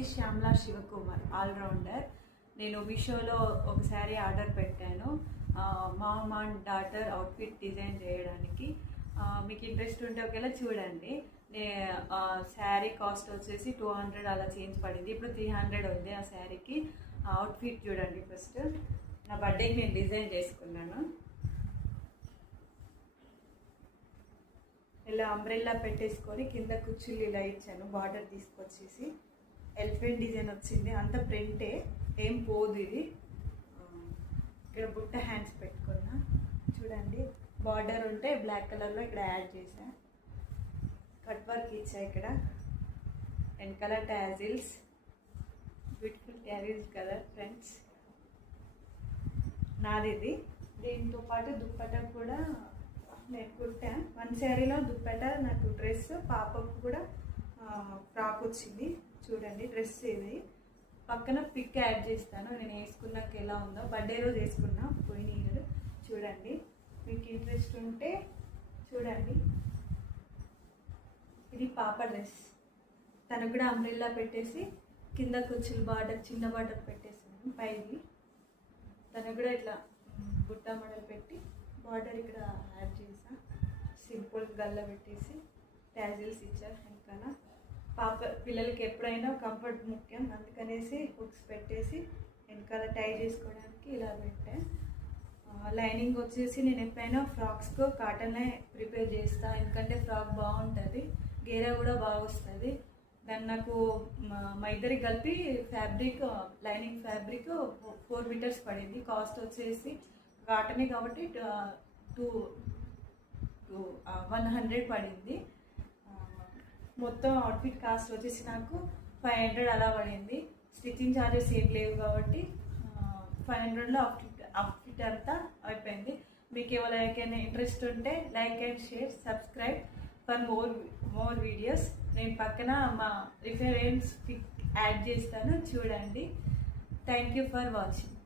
Is Shyamla Shivakumar, allrounder. నేను మీషోలో ఒక శారీ ఆర్డర్ పెట్టాను, mom and daughter outfit design చేయడానికి. మీకు ఇంట్రెస్ట్ ఉంటే ఒకవేళ చూడండి. శారీ కాస్ట్ వచ్చేసి 200 అలా చేంజ్ పడింది. ఇప్పుడు 300 ఉంది ఆ శారీకి. అవుట్ఫిట్ చూడండి. ఫస్ట్ నా బర్త్డేకి నేను డిజైన్ చేసుకున్నాను. ఇలా అంబ్రెల్లా పెట్టేసుకొని కింద కుర్చీలు ఇలా ఇచ్చాను. బార్డర్ తీసుకొచ్చేసి ఎలిఫెంట్ డిజైన్ వచ్చింది. అంత ప్రింటే, ఏం పోదు ఇది. ఇక్కడ బుట్ట హ్యాండ్స్ పెట్టుకున్నా చూడండి. బార్డర్ ఉంటే బ్లాక్ కలర్లో ఇక్కడ యాడ్ చేసా. కట్ వర్క్ ఇచ్చా ఇక్కడ. వెనకాల tassels, beautiful tassels colour friends. నాది ఇది. దీంతో పాటు దుప్పట కూడా నేను కుట్టా. వన్ శారీలో దుప్పట, నాకు డ్రెస్, పాపకు కూడా ఫ్రాక్ వచ్చింది. చూడండి డ్రెస్ ఇది. పక్కన పిక్ యాడ్ చేస్తాను నేను వేసుకున్నాక ఎలా ఉందో. బర్త్డే రోజు వేసుకున్నా పోయిన ఇయర్. చూడండి, మీకు ఇంట్రెస్ట్ ఉంటే చూడండి. ఇది పాప డ్రెస్. తనకు కూడా అంబ్రెల్లా పెట్టేసి కింద కుర్చీలు బార్డర్, చిన్న బార్డర్ పెట్టేసాను పైకి. తనకు కూడా ఇట్లా బుట్ట మోడల్ పెట్టి బార్డర్ ఇక్కడ యాడ్ చేసా. సింపుల్ గల్ల పెట్టేసి టాజిల్స్ ఇచ్చారు వెనకాల. పిల్లలకి ఎప్పుడైనా కంఫర్ట్ ముఖ్యం, అందుకనేసి హుక్స్ పెట్టేసి వెనకాల టై చేసుకోవడానికి ఇలా పెట్టా. లైనింగ్ వచ్చేసి నేను ఎప్పుడైనా ఫ్రాక్స్కు కాటనే ప్రిపేర్ చేస్తాను, ఎందుకంటే ఫ్రాక్ బాగుంటుంది, గేరా కూడా బాగా వస్తుంది. దాన్ని నాకు మా ఇద్దరికి కలిపి ఫ్యాబ్రిక్, లైనింగ్ ఫ్యాబ్రిక్ 4 మీటర్స్ పడింది. కాస్ట్ వచ్చేసి కాటనే కాబట్టి 100 పడింది. మొత్తం అవుట్ఫిట్ కాస్ట్ వచ్చేసి నాకు 500 అలా పడింది. స్టిచ్చింగ్ ఛార్జెస్ ఏం లేవు కాబట్టి 500లో అవుట్ఫిట్ అంతా అయిపోయింది. మీకు ఎవరికైనా ఇంట్రెస్ట్ ఉంటే like and share, subscribe for more videos. నేను పక్కన మా రిఫరెన్స్ పిక్ యాడ్ చేస్తాను, చూడండి. Thank you for watching.